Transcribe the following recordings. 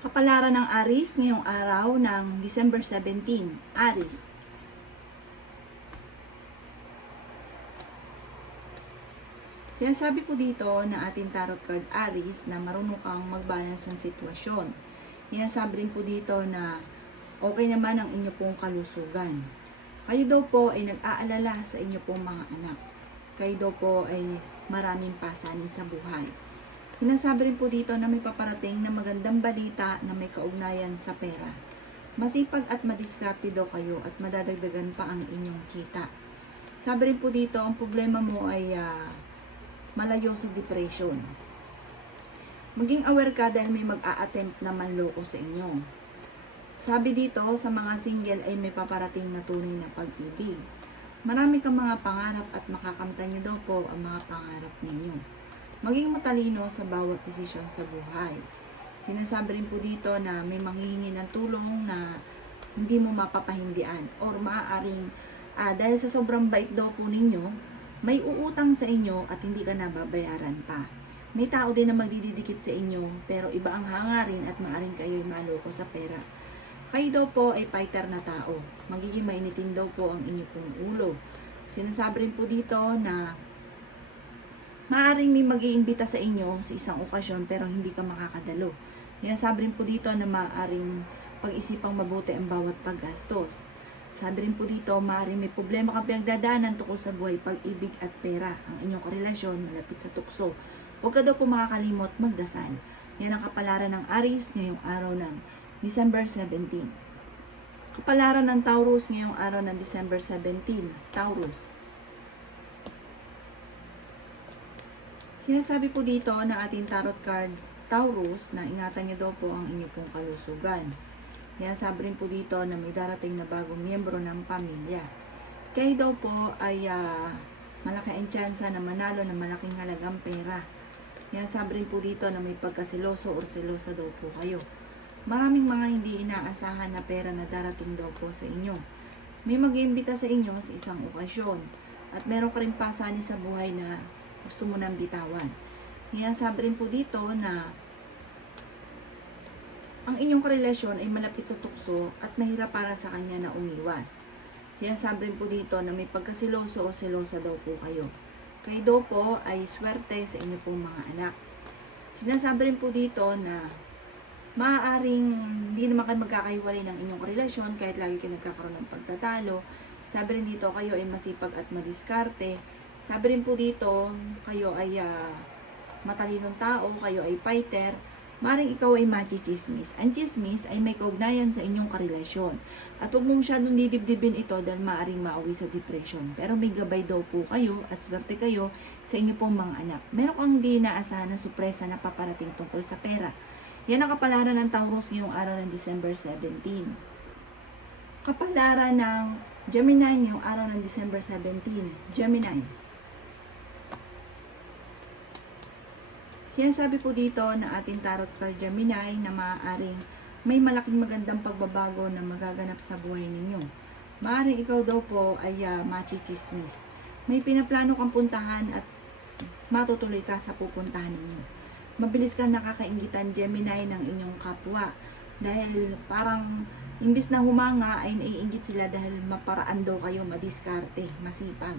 Kapalaran ng Aries ngayong araw ng December 17. Aries. Sinasabi po dito na ating tarot card Aries na marunong kang mag-balance ng sitwasyon. Sinasabi rin po dito na okay naman ang inyo pong kalusugan. Kayo daw po ay nag-aalala sa inyo pong mga anak. Kayo daw po ay maraming pasanin sa buhay. Sinasabi rin po dito na may paparating na magandang balita na may kaugnayan sa pera. Masipag at madiskarte daw kayo at madadagdagan pa ang inyong kita. Sabi rin po dito, ang problema mo ay malayo sa depression. Maging aware ka dahil may mag-a-attempt na manloko sa inyo. Sabi dito, sa mga single ay may paparating na tunay na pag-ibig. Marami kang mga pangarap at makakamtan nyo daw po ang mga pangarap ninyo. Maging matalino sa bawat desisyon sa buhay. Sinasabi rin po dito na may manghihingi ng tulong na hindi mo mapapahindian or maaaring dahil sa sobrang bait daw po ninyo, may uutang sa inyo at hindi ka nababayaran pa. May tao din na magdidikit sa inyo pero iba ang hangarin at maaaring kayo'y maloko sa pera. Kayo daw po ay fighter na tao. Magiging mainitin daw po ang inyo pong ulo. Sinasabi rin po dito na maaaring may mag-iimbita sa inyo sa isang okasyon pero hindi ka makakadalo. Sinasabi rin po dito na maaaring pag-isipang mabuti ang bawat paggastos. Sabi rin po dito, maaaring may problema kang pinagdadaanan tungkol sa buhay, pag-ibig at pera. Ang inyong karelasyon malapit sa tukso. Huwag ka daw po makakalimot magdasal. Yan ang kapalaran ng Aries ngayong araw ng December 17. Kapalaran ng Taurus ngayong araw ng December 17. Taurus. Sinasabi po dito na ating tarot card Taurus na ingatan niyo daw po ang inyong pong kalusugan. Sinasabi rin po dito na may darating na bagong miyembro ng pamilya. Kayo daw po ay malaki ang tsansa na manalo ng malaking halagang pera. Sinasabi rin po dito na may pagkasiloso o selosa daw po kayo. Maraming mga hindi inaasahan na pera na darating daw po sa inyo. May mag-iimbita sa inyo sa isang okasyon at meron ka rin pasanin sa buhay na gusto mo nang bitawan. Sinasabi rin po dito na ang inyong karelasyon ay malapit sa tukso at mahirap para sa kanya na umiwas. Sinasabi rin po dito na may pagkasiloso o selosa daw po kayo. Kayo daw po ay swerte sa inyo pong mga anak. Sinasabi rin po dito na maaaring hindi naman kayo magkakahiwalay ng inyong karelasyon kahit lagi kayo nagkakaroon ng pagtatalo. Sabi rin dito, kayo ay masipag at madiskarte. Sabi rin po dito, kayo ay matalinong tao, kayo ay fighter, maring ikaw ay machichismis. Ang chismis ay may kaugnayan sa inyong karelasyon. At huwag mo masyadong didibdibin ito dahil maaring mauwi sa depression. Pero may gabay daw po kayo at swerte kayo sa inyo pong mga anak. Meron kang hindi inaasahan na sorpresa na paparating tungkol sa pera. Yan ang kapalaran ng Taurus ngayong araw ng December 17. Kapalaran ng Gemini ngayong araw ng December 17. Gemini. Sinasabi po dito na ating tarot card Gemini na maaaring may malaking magandang pagbabago na magaganap sa buhay ninyo. Maaaring ikaw daw po ay machichismis. May pinaplano kang puntahan at matutuloy ka sa pupuntahan ninyo. Mabilis kang nakakaingitan Gemini ng inyong kapwa dahil parang imbis na humanga ay naiinggit sila dahil maparaan daw kayo, madiskarte, masipag.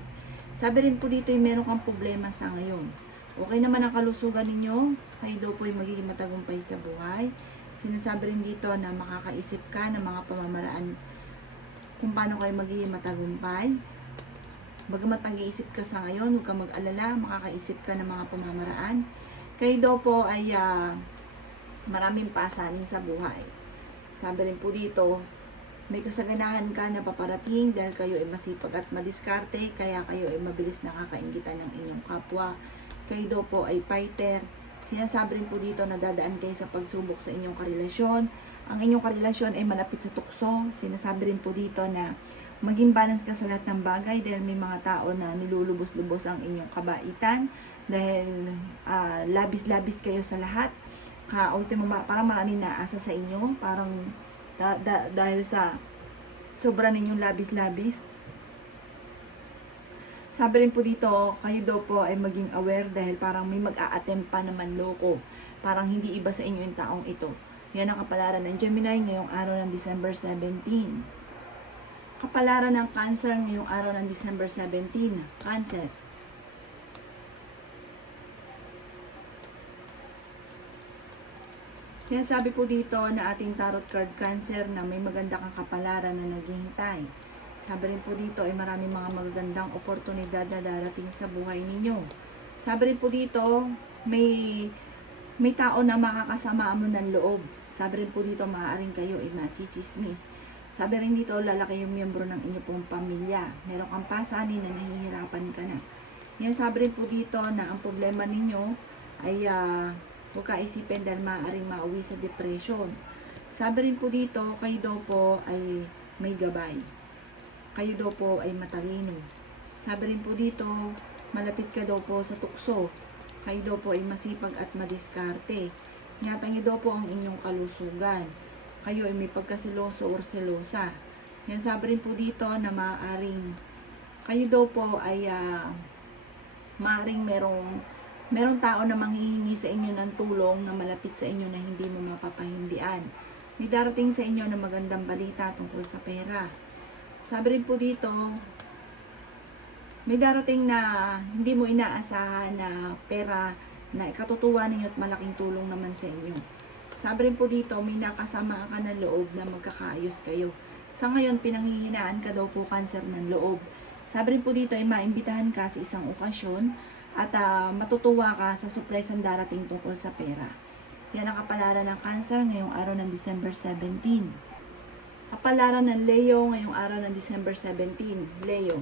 Sabi rin po dito ay meron kang problema sa ngayon. Okay naman ang kalusugan ninyo, kayo daw po ay magiging matagumpay sa buhay. Sinasabi rin dito na makakaisip ka ng mga pamamaraan kung paano kayo magiging matagumpay. Bagamat nag-iisip ka sa ngayon, huwag kang mag-alala, makakaisip ka ng mga pamamaraan. Kayo daw po ay maraming pasanin sa buhay. Sabi rin po dito, may kasaganahan ka na paparating dahil kayo ay masipag at madiskarte, kaya kayo ay mabilis nakakaingitan ng inyong kapwa. Kayo daw po ay fighter. Sinasabi rin po dito na dadaan kayo sa pagsubok sa inyong karelasyon. Ang inyong karelasyon ay malapit sa tukso. Sinasabi rin po dito na maging balance ka sa lahat ng bagay dahil may mga tao na nilulubos-lubos ang inyong kabaitan. Dahil labis-labis kayo sa lahat. Ultimo, parang maraming naasa sa inyo. Parang dahil sa sobra ninyong labis-labis. Sabi rin po dito, kayo daw po ay maging aware dahil parang may mag-a-attempt pa naman loko. Parang hindi iba sa inyo yung taong ito. Yan ang kapalaran ng Gemini ngayong araw ng December 17. Kapalaran ng Cancer ngayong araw ng December 17. Cancer. Sinasabi po dito na ating tarot card Cancer na may maganda kang kapalaran na naghihintay. Sabi rin po dito ay maraming mga magagandang oportunidad na darating sa buhay ninyo. Sabi rin po dito may tao na makakasama mo ng loob. Sabi rin po dito maaaring kayo ay machichismis. Sabi rin dito lalaki yung miyembro ng inyo pong pamilya. Meron kang pasanin na nahihirapan ka na. Yan sabi rin po dito na ang problema ninyo ay huwag ka isipin dahil maaaring mauwi sa depression. Sabi rin po dito, kayo daw po ay may gabay. Kayo daw po ay matalino. Sabi rin po dito, malapit ka daw po sa tukso. Kayo daw po ay masipag at madiskarte. Ingatan niyo daw po ang inyong kalusugan. Kayo ay may pagkaseloso or selosa. Yan sabi rin po dito na maaaring kayo daw po ay maaaring merong tao na manghihingi sa inyo ng tulong na malapit sa inyo na hindi mo mapapahindian. May darating sa inyo na magandang balita tungkol sa pera. Sabi rin po dito, may darating na hindi mo inaasahan na pera na ikatutuwa ninyo at malaking tulong naman sa inyo. Sabi rin po dito, may nakasama ka ng loob na magkakaayos kayo. Sa ngayon, pinanghihinaan ka daw po Cancer ng loob. Sabi rin po dito ay maimbitahan ka sa isang okasyon at matutuwa ka sa surpresang darating tungkol sa pera. Yan ang kapalaran ng Cancer ngayong araw ng December 17. Kapalaran ng Leo ngayong araw ng December 17. Leo.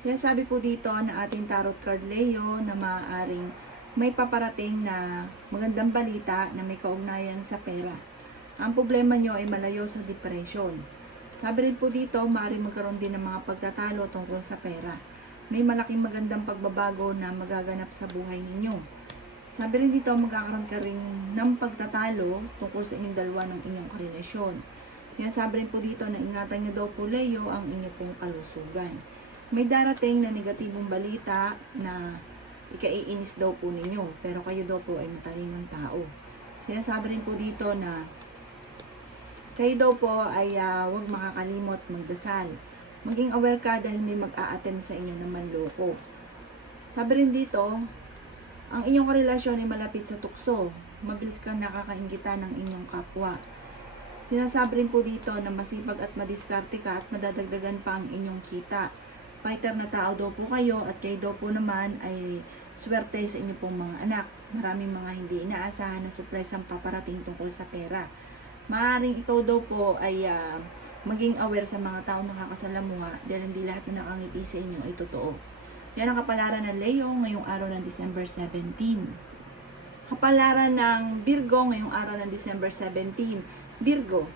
Sinasabi po dito na ating tarot card Leo na maaaring may paparating na magandang balita na may kaugnayan sa pera. Ang problema nyo ay malayo sa depression. Sabi rin po dito, maaaring magkaroon din ng mga pagtatalo tungkol sa pera. May malaking magandang pagbabago na magaganap sa buhay ninyo. Sabi rin dito, magkakaroon ka rin ng pagtatalo tungkol sa inyong dalawa ng inyong karelasyon. Yan sabi rin po dito na ingatan nyo daw po Leo ang inyong pong kalusugan. May darating na negatibong balita na ikaiinis daw po ninyo, pero kayo daw po ay matalinong tao. Sinasabi rin po dito na kayo daw po ay huwag makakalimot magdasal. Maging aware ka dahil may mag-a-attempt sa inyo na manloko. Sabi rin dito, ang inyong relasyon ay malapit sa tukso. Mabilis kang nakakainggitan ng inyong kapwa. Sinasabi rin po dito na masipag at madiskarte ka at madadagdagan pa ang inyong kita. Fighter na tao daw po kayo at kayo daw po naman ay swerte sa inyong pong mga anak. Maraming mga hindi inaasahan na surpresang paparating tungkol sa pera. Maaaring ikaw daw po ay maging aware sa mga taong nakakasalamuha dahil hindi lahat na nakangiti sa inyo ay totoo. Yan ang kapalaran ng Leo ngayong araw ng December 17. Kapalaran ng Virgo ngayong araw ng December 17. Virgo.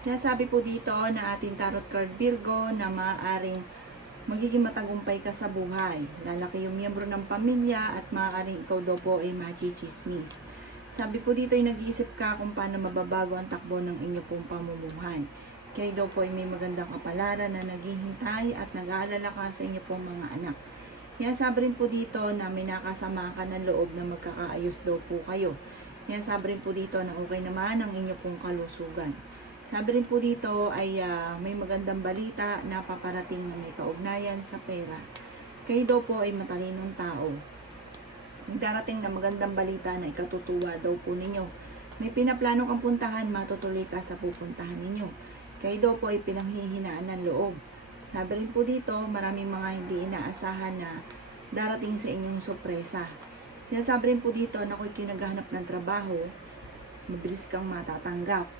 Sinasabi po dito na ating tarot card Virgo na maaaring magiging matagumpay ka sa buhay. Lalaki yung miyembro ng pamilya at maaaring ikaw daw po ay machichismis. Sabi po dito ay nag-iisip ka kung paano mababago ang takbo ng inyo pong pamumuhay. Kayo daw po ay may magandang kapalaran na naghihintay at nag-aalala ka sa inyo pong mga anak. Yan sabi rin po dito na may nakasama ka ng loob na magkakaayos daw po kayo. Yan sabi rin po dito na okay naman ang inyo pong kalusugan. Sabi rin po dito ay may magandang balita na paparating na may kaugnayan sa pera. Kayo daw po ay matalinong tao. May darating na magandang balita na ikatutuwa daw po ninyo. May pinaplano kang puntahan, matutuloy ka sa pupuntahan ninyo. Kayo daw po ay pinanghihinaan ng loob. Sabi rin po dito, maraming mga hindi inaasahan na darating sa inyong sorpresa. Sinasabi rin po dito na kung kinaghahanap ng trabaho, mabilis kang matatanggap.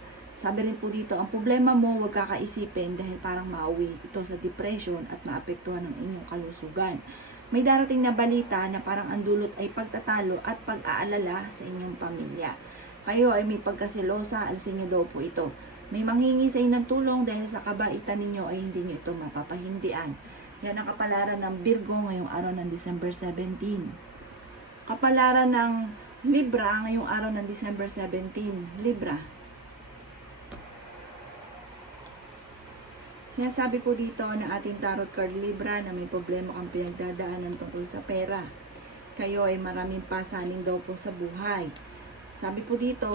Sabi rin po dito, ang problema mo huwag kakaisipin dahil parang mauwi ito sa depression at maapektuhan ng inyong kalusugan. May darating na balita na parang ang dulot ay pagtatalo at pag-aalala sa inyong pamilya. Kayo ay may pagkaselosa, alisin niyo daw po ito. May manghingi sa inyo ng tulong dahil sa kabaitan ninyo ay hindi niyo ito mapapahindian. Yan ang kapalaran ng Virgo ngayong araw ng December 17. Kapalaran ng Libra ngayong araw ng December 17. Libra. Sabi po dito na ating tarot card Libra na may problema kang pinagdadaanan tungkol sa pera. Kayo ay maraming pasaning daw po sa buhay. Sabi po dito,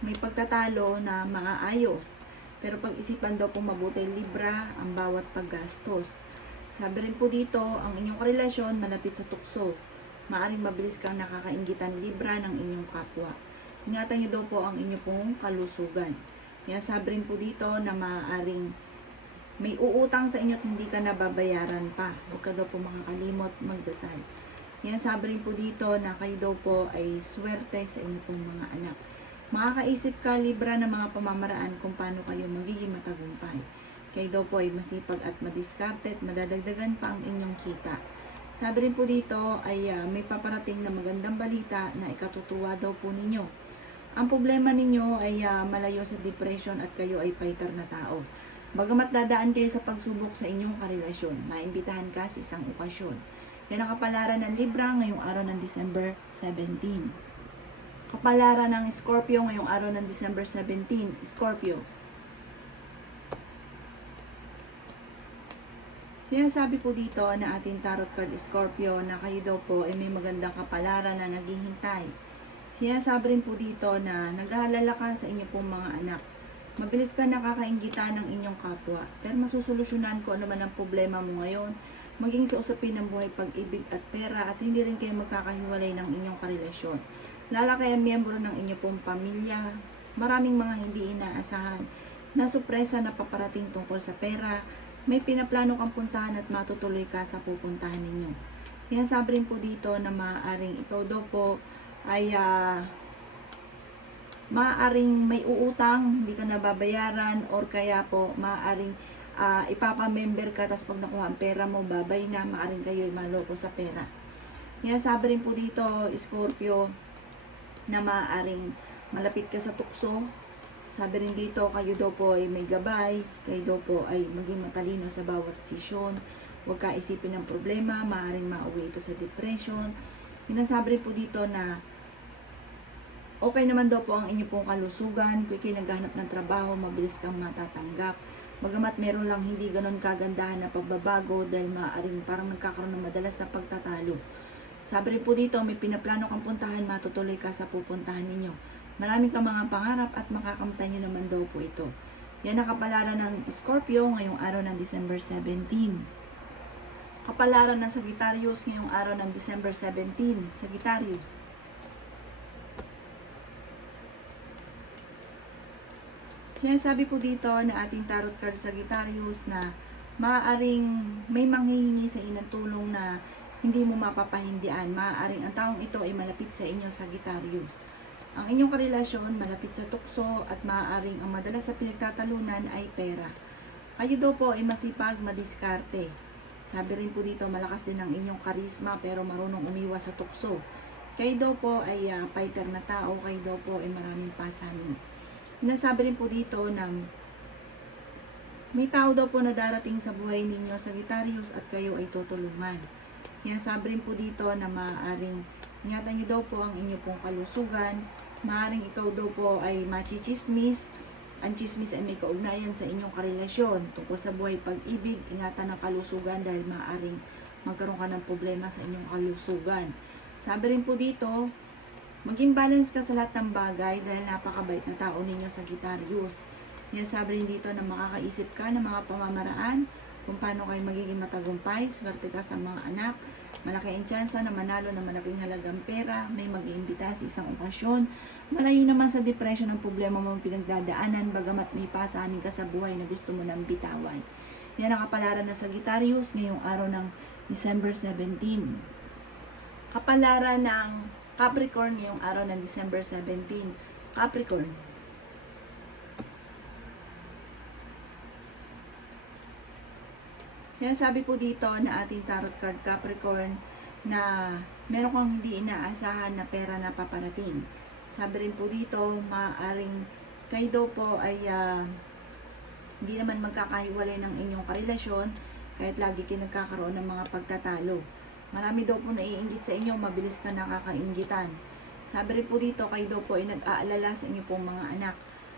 may pagtatalo na maaayos. Pero pag-isipan daw po mabuti Libra ang bawat paggastos. Sabi rin po dito, ang inyong relasyon malapit sa tukso. Maaring mabilis kang nakakainggitan Libra ng inyong kapwa. Ingatan niyo daw po ang inyong pong kalusugan. Sabi rin po dito na maaaring may uutang sa inyo at hindi ka nababayaran pa. Huwag ka daw po makakalimot magdasal. Sabi rin po dito na kayo daw po ay swerte sa inyo pong mga anak. Makakaisip ka Libra ng mga pamamaraan kung paano kayo magiging matagumpay. Kayo daw po ay masipag at madiskarte at madadagdagan pa ang inyong kita. Sabi rin po dito ay may paparating na magandang balita na ikatutuwa daw po ninyo. Ang problema ninyo ay malayo sa depression at kayo ay fighter na tao. Bagamat dadaan kayo sa pagsubok sa inyong karelasyon, maimbitahan ka sa isang okasyon. Yan ang kapalaran ng Libra ngayong araw ng December 17. Kapalaran ng Scorpio ngayong araw ng December 17. Scorpio. Sinasabi po dito na ating tarot card Scorpio na kayo daw po ay may magandang kapalaran na naghihintay. Sinasabi rin po dito na nag-aalala ka sa inyo pong mga anak. Mabilis ka nakakainggitan ng inyong kapwa, pero masusolusyonan ko ano man ang problema mo ngayon, maging sa usapin ng buhay, pag-ibig at pera, at hindi rin kayo magkakahiwalay ng inyong karelasyon. Lalaki ang miyembro ng inyong pong pamilya, maraming mga hindi inaasahan, na sorpresa na paparating tungkol sa pera, may pinaplano kang puntahan at matutuloy ka sa pupuntahan ninyo. Sabi rin po dito na maaaring ikaw daw po ay maaaring may uutang, hindi ka nababayaran, or kaya po maaaring ipapamember ka, tapos pag nakuha ang pera mo, babay na, maaaring kayo ay maloko sa pera. Sabi rin po dito, Scorpio, na maaaring malapit ka sa tukso. Sabi rin dito, kayo daw po ay may gabay, kayo daw po ay maging matalino sa bawat desisyon, huwag ka isipin ng problema, maaaring mauwi ito sa depression. Sabi rin po dito na okay naman daw po ang inyo pong kalusugan. Kung kayo naghahanap ng trabaho, mabilis kang matatanggap. Bagamat meron lang hindi ganon kagandahan na pagbabago dahil maaaring parang nagkakaroon ng madalas na pagtatalo. Sabi rin po dito, may pinaplano kang puntahan, matutuloy ka sa pupuntahan ninyo. Maraming kang mga pangarap at makakamtan nyo naman daw po ito. Yan ang kapalaran ng Scorpio ngayong araw ng December 17. Kapalaran ng Sagittarius ngayong araw ng December 17. Sagittarius. Sinasabi po dito na ating tarot card Sagittarius na maaaring may manghihingi sa inyo ng tulong na hindi mo mapapahindian. Maaaring ang taong ito ay malapit sa inyo, Sagittarius. Ang inyong karelasyon malapit sa tukso at maaaring ang madalas sa pinagtatalunan ay pera. Kayo daw po ay masipag, madiskarte. Sabi rin po dito, malakas din ang inyong karisma pero marunong umiwas sa tukso. Kayo daw po ay fighter na tao, kayo daw po ay maraming pasanin. Sinasabi rin po dito na may tao daw po na darating sa buhay ninyo, Sagittarius, at kayo ay tutulungan. Sinasabi rin po dito na maaaring ingatan nyo daw po ang inyo pong kalusugan. Maaaring ikaw daw po ay machichismis. Ang chismis ay may kaugnayan sa inyong karelasyon. Tungkol sa buhay pag-ibig, ingatan ang kalusugan dahil maaaring magkaroon ka ng problema sa inyong kalusugan. Sabi rin po dito, maging balance ka sa lahat ng bagay dahil napakabait na tao ninyo, Sagittarius. Sabi rin dito na makakaisip ka ng mga pamamaraan kung paano kayo magiging matagumpay, swerte ka sa mga anak, malaki ang tsansa na manalo ng malaking halagang pera, may mag-iimbita sa isang okasyon, malayo naman sa depression ang problema mong pinagdadaanan, bagamat may pasanin ka sa buhay na gusto mo nang bitawan. Yan ang kapalaran ng Sagittarius ngayong araw ng December 17. Kapalaran ng Capricorn ngayong araw ng December 17. Capricorn. Sinasabi po dito na ating tarot card Capricorn na meron kang hindi inaasahan na pera na paparating. Sabi rin po dito, maaaring kayo daw po ay hindi naman magkakahiwalay ng inyong karelasyon kahit lagi kayo nagkakaroon ng mga pagtatalo. Marami daw po naiinggit sa inyo, mabilis ka nakakainggitan. Sabi rin po dito, kayo daw po ay nag-aalala sa inyo pong mga anak.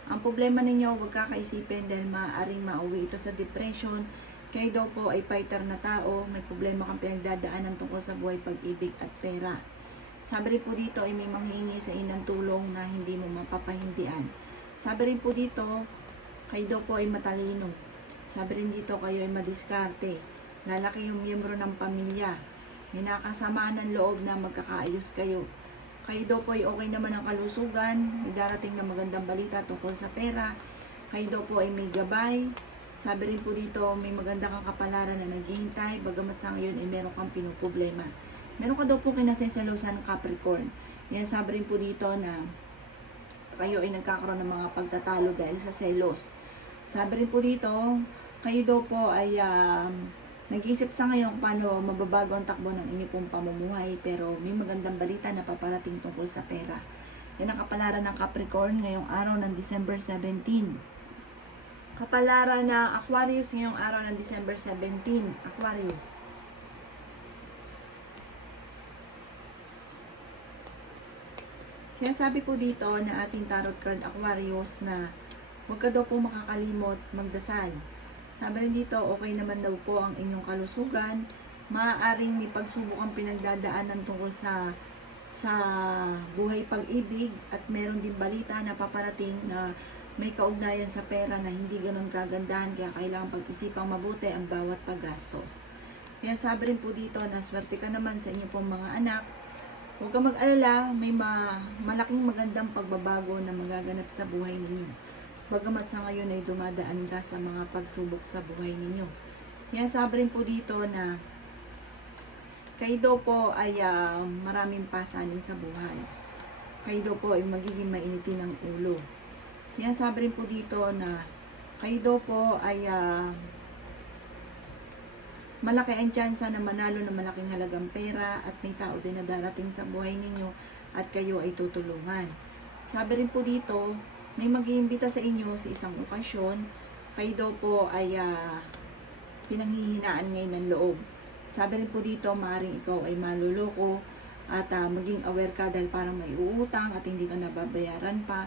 Ang problema ninyo, huwag kakaisipin dahil maaaring mauwi ito sa depression. Kayo daw po ay fighter na tao, may problema kang pinagdadaanan tungkol sa buhay, pag-ibig at pera. Sabi rin po dito ay may manghihingi sa inang tulong na hindi mo mapapahindian. Sabi rin po dito, kayo daw po ay matalino. Sabi rin dito, kayo ay madiskarte. Lalaki yung miyembro ng pamilya. May nakasamaan ng loob na magkakaayos kayo. Kayo daw po ay okay naman ang kalusugan. May darating na magandang balita tungkol sa pera. Kayo daw po ay may gabay. Sabi rin po dito, may maganda kang kapalaran na naghihintay. Bagamat sa ngayon ay meron kang pinoproblema. Meron ka daw po kinaseselosan ng Capricorn. Yan, sabi rin po dito na kayo ay nagkakaroon ng mga pagtatalo dahil sa selos. Sabi rin po dito, kayo daw po ay nag-iisip sa ngayon kung paano mababago ang takbo ng inyo pong pamumuhay, pero may magandang balita na paparating tungkol sa pera. Yan ang kapalaran ng Capricorn ngayong araw ng December 17. Kapalaran ng Aquarius ngayong araw ng December 17. Aquarius. Sinasabi po dito na ating tarot card Aquarius na huwag ka daw po makakalimot magdasal. Sabi rin dito, okay naman daw po ang inyong kalusugan. Maaaring may pagsubok ang pinagdadaanan tungkol sa buhay pag-ibig at meron din balita na paparating na may kaugnayan sa pera na hindi ganun kagandahan, kaya kailangan pag-isipang mabuti ang bawat paggastos. Kaya sabi rin po dito na swerte ka naman sa inyong pong mga anak. Huwag ka mag-alala, may malaking magandang pagbabago na magaganap sa buhay ninyo. Bagamat sa ngayon ay dumadaan ka sa mga pagsubok sa buhay ninyo. Kaya sabi rin po dito na kayo daw po ay maraming pasanin sa buhay. Kayo daw po ay magiging mainitin ng ulo. Kaya sabi rin po dito na kayo daw po ay malaki ang tsansa na manalo ng malaking halagang pera at may tao din na darating sa buhay ninyo at kayo ay tutulungan. Sabi rin po dito, may mag-iimbita sa inyo sa isang okasyon, kayo daw po ay pinanghihinaan ngayon ng loob. Sabi rin po dito, maaaring ikaw ay maluloko at maging aware ka dahil parang may uutang at hindi ka nababayaran pa.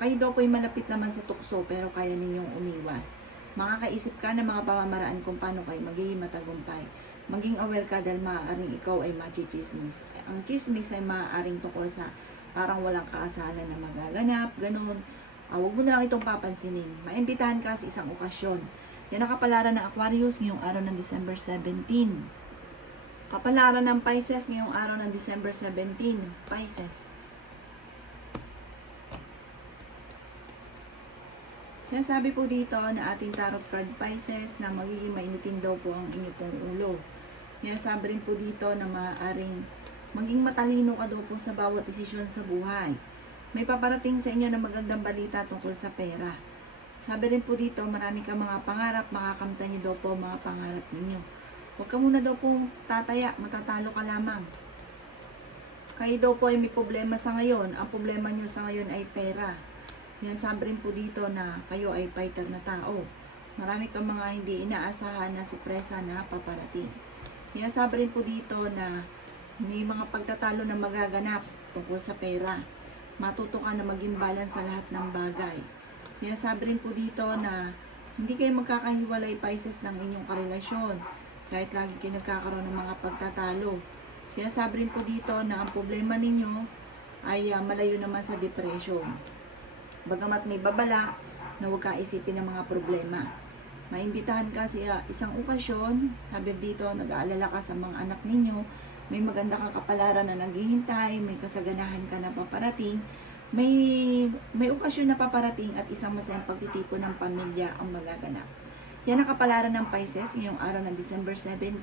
Kayo daw po ay malapit naman sa tukso pero kaya ninyong umiwas. Makakaisip ka ng mga pamamaraan kung paano kayo magiging matagumpay. Maging aware ka dahil maaaring ikaw ay machichismis. Ang chismis ay maaaring tungkol sa parang walang kaasahan na magaganap, ganun. Huwag mo na lang itong papansinin. Maimbitahan ka sa isang okasyon. Yan ang kapalaran ng Aquarius ngayong araw ng December 17. Kapalaran ng Pisces ngayong araw ng December 17. Pisces. Sinasabi po dito na ating tarot card Pisces na magiging mainitin daw po ang inyong pong ulo. Sinasabi rin po dito na maaaring maging matalino ka daw po sa bawat desisyon sa buhay. May paparating sa inyo na magandang balita tungkol sa pera. Sabi rin po dito, marami ka mga pangarap, makakamtan niyo daw po mga pangarap ninyo. Huwag ka muna daw po tataya, matatalo ka lamang. Kayo daw po ay may problema sa ngayon. Ang problema niyo sa ngayon ay pera. Sinasabi rin po dito na kayo ay fighter na tao. Marami kang mga hindi inaasahan na sorpresa na paparating. Sinasabi rin po dito na may mga pagtatalo na magaganap tungkol sa pera. Matuto ka na maging balance sa lahat ng bagay. Sinasabi rin po dito na hindi kayo magkakahiwalay Pisces ng inyong karelasyon kahit lagi kayo nagkakaroon ng mga pagtatalo. Sinasabi rin po dito na ang problema ninyo ay malayo naman sa depression. Bagamat may babala na huwag ka isipin ng mga problema. Maimbitahan ka sa isang okasyon, sabi dito nag-aalala ka sa mga anak ninyo, may maganda kang kapalaran na naghihintay, may kasaganahan ka na paparating, may okasyon na paparating at isang masayang pagtitipon ng pamilya ang magaganap. Yan ang kapalaran ng Pisces ngayong araw ng December 17.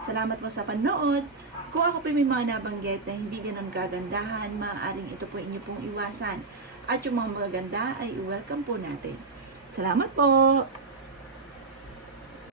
Salamat po sa panood. Kung ako po may mga nabanggit na hindi ganun kagandahan, maaaring ito po inyo pong iwasan. At yung mga magaganda ay welcome po natin. Salamat po!